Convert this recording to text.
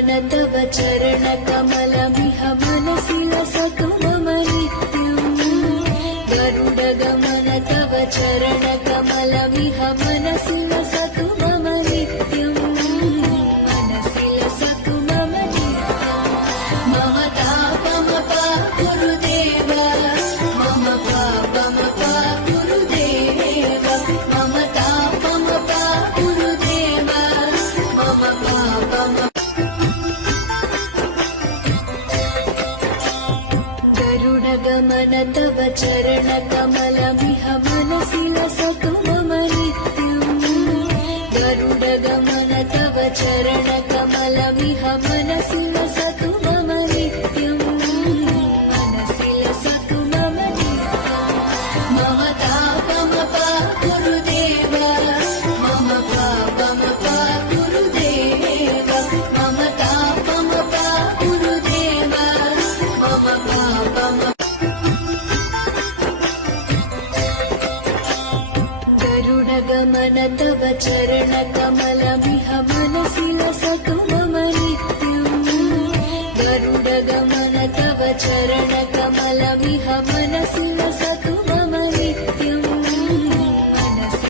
गरुडगमन तव चरणकमलमिह मनसि लसतु मम नित्यम् गरुडगमन तव चरणकमलमिह मनसि लसतु मम नित्यम् मनसि लसतु मम नित्यम् मम तापमपा गुरुदेव मम पापमपा गुरुदेव मम तापमपा गुरुदेव मम पापमपा गरुडगमन तव चरणकमलमिह मनसि लसतु मम नित्यम् गरुडगमन तव चरणकमलमिह मनसि लसतु मम नित्यम् मनसि लसतु मम नित्यम् मम तापमपा गुरुदेव मम पापमपा गुरुदेव मम तापमपा गुरुदेव मम पापमपा गरुडगमन तव चरणकमलमिह मनसि लसतु मम नित्यम् गरुडगमन तव चरणकमलमिह मनसि